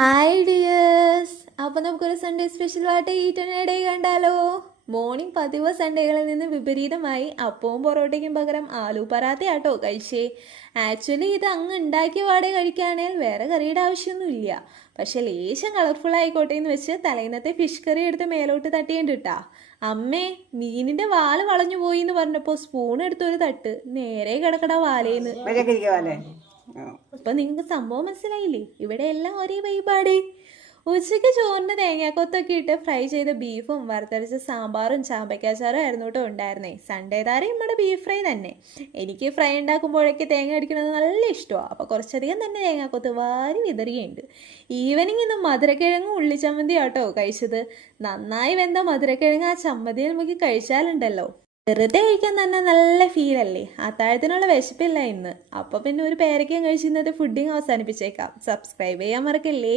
Hi dears അപ്പോൾ നമുക്കൊരു Sunday special what day കണ്ടാലോ? മോർണിംഗ് പതിവ് സൺഡേകളിൽ നിന്ന് വിപരീതമായി അപ്പവും പൊറോട്ടയ്ക്കും പകരം ആലു പറാത്ത ആട്ടോ കഴിച്ചേ. ആക്ച്വലി ഇത് അങ്ങ് ഉണ്ടാക്കിയ പാടെ കഴിക്കുകയാണെങ്കിൽ വേറെ കറിയുടെ ആവശ്യമൊന്നുമില്ല. പക്ഷേ ലേശം കളർഫുൾ ആയിക്കോട്ടെ എന്ന് വെച്ച് തലേന്നത്തെ ഫിഷ് കറി എടുത്ത് മേലോട്ട് തട്ടിയേണ്ടിട്ടാ അമ്മേ മീനിന്റെ വാൽ വളഞ്ഞു പോയി എന്ന് പറഞ്ഞപ്പോൾ സ്പൂൺ എടുത്തൊരു തട്ട്. നേരെ കിടക്കട വാലേന്ന്. അപ്പൊ നിങ്ങൾക്ക് സംഭവം മനസ്സിലായില്ലേ? ഇവിടെ എല്ലാം ഒരേ വൈപാട് ഉച്ചയ്ക്ക് ചോറിന് തേങ്ങാക്കൊത്തൊക്കെ ഇട്ട് ഫ്രൈ ചെയ്ത ബീഫും വറുത്തരച്ച സാമ്പാറും ചാമ്പയ്ക്കാച്ചാറും ആയിരുന്നു കേട്ടോ ഉണ്ടായിരുന്നേ. സൺഡേ താരം നമ്മുടെ ബീഫ് ഫ്രൈ തന്നെ. എനിക്ക് ഫ്രൈ ഉണ്ടാക്കുമ്പോഴൊക്കെ തേങ്ങ അടിക്കുന്നത് നല്ല ഇഷ്ടമാണ് അപ്പോൾ കുറച്ചധികം തന്നെ തേങ്ങാക്കൊത്ത് വാരി വിതറിയുണ്ട്. ഈവനിങ് ഇന്ന് മധുരക്കിഴങ്ങും ഉള്ളിച്ചമ്മന്തി കഴിച്ചത്. നന്നായി വെന്ത മധുരക്കിഴങ്ങ് ആ ചമ്മന്തിയിൽ മുക്കി കഴിച്ചാലുണ്ടല്ലോ. വെറുതെ കഴിക്കാൻ തന്നെ നല്ല ഫീൽ അല്ലേ? അത്താഴത്തിനുള്ള വിശപ്പില്ല ഇന്ന്. അപ്പോൾ പിന്നെ ഒരു പേരയ്ക്കും കഴിച്ചിരുന്നത് ഫുഡിങ് അവസാനിപ്പിച്ചേക്കാം. സബ്സ്ക്രൈബ് ചെയ്യാൻ മറക്കല്ലേ?